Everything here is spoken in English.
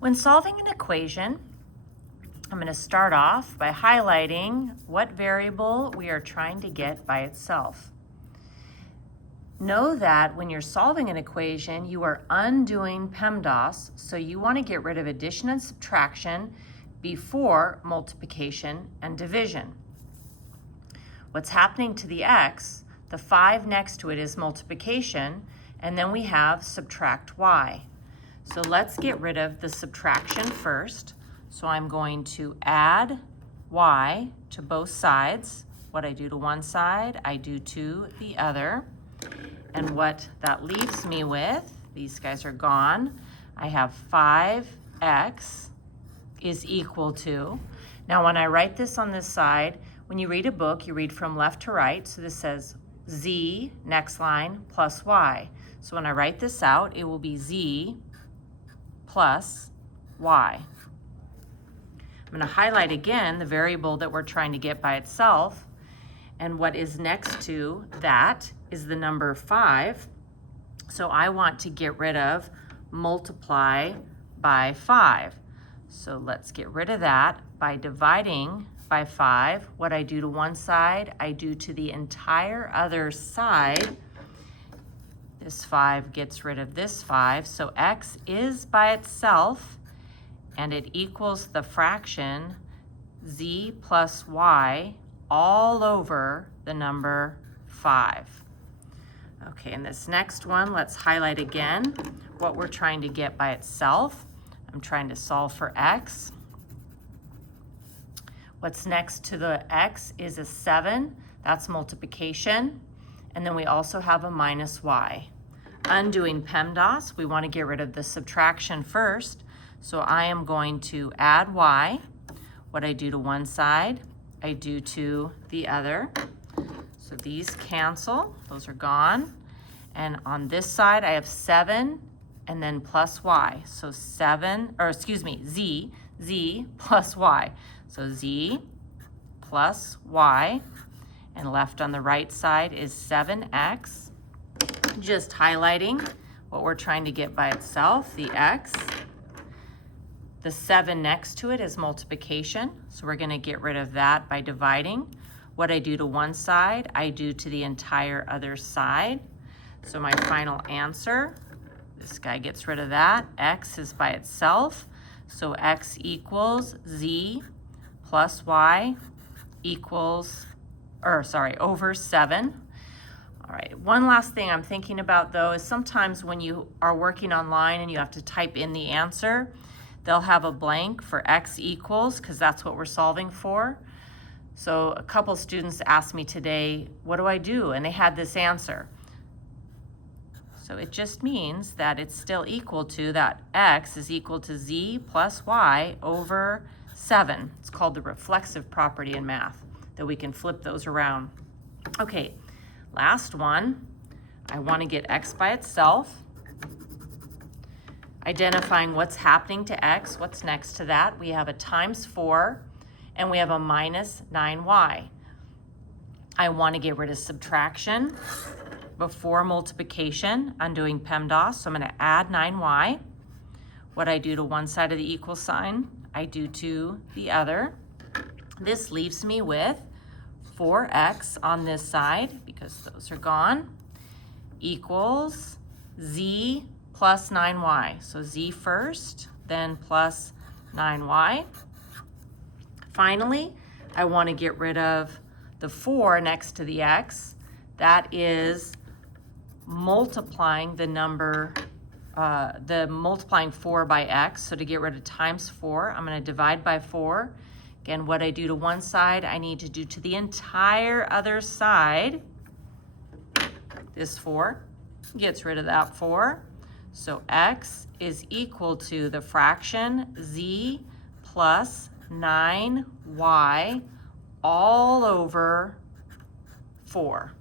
When solving an equation, I'm going to start off by highlighting what variable we are trying to get by itself. Know that when you're solving an equation, you are undoing PEMDAS, so you want to get rid of addition and subtraction before multiplication and division. What's happening to the x, the 5 next to it is multiplication, and then we have subtract y. So let's get rid of the subtraction first. So I'm going to add y to both sides. What I do to one side, I do to the other. And what that leaves me with, these guys are gone, I have 5x is equal to, now when I write this on this side, when you read a book, you read from left to right, so this says z, next line, plus y. So when I write this out, it will be z plus y. I'm going to highlight again the variable that we're trying to get by itself, and what is next to that is the number 5. So I want to get rid of multiply by 5. So let's get rid of that by dividing by 5. What I do to one side, I do to the entire other side. This 5 gets rid of this 5. So x is by itself, and it equals the fraction z plus y all over the number 5. Okay, and this next one, let's highlight again what we're trying to get by itself. I'm trying to solve for x. What's next to the x is a 7. That's multiplication. And then we also have a minus y. Undoing PEMDAS, we want to get rid of the subtraction first. So I am going to add y. What I do to one side, I do to the other. So these cancel, those are gone. And on this side, I have 7 and then plus y. So z plus y. So z plus y. And left on the right side is 7x. Just highlighting what we're trying to get by itself, the x. The 7 next to it is multiplication, so we're going to get rid of that by dividing. What I do to one side, I do to the entire other side. So my final answer, this guy gets rid of that. X is by itself, so x equals z plus y equals, over 7. All right, one last thing I'm thinking about though is sometimes when you are working online and you have to type in the answer, they'll have a blank for x equals, because that's what we're solving for. So a couple students asked me today, what do I do? And they had this answer. So it just means that it's still equal to that x is equal to z plus y over 7. It's called the reflexive property in math, that we can flip those around. Okay, last one. I want to get x by itself. Identifying what's happening to x, what's next to that. We have a times 4, and we have a minus 9y. I want to get rid of subtraction before multiplication, undoing PEMDAS, so I'm going to add 9y. What I do to one side of the equal sign, I do to the other. This leaves me with 4x on this side, because those are gone, equals z plus 9y. So z first, then plus 9y. Finally, I want to get rid of the 4 next to the x. That is multiplying the number, multiplying 4 by x. So to get rid of times 4, I'm going to divide by 4. Again, what I do to one side, I need to do to the entire other side. This 4 gets rid of that 4. So x is equal to the fraction z plus 9y all over 4.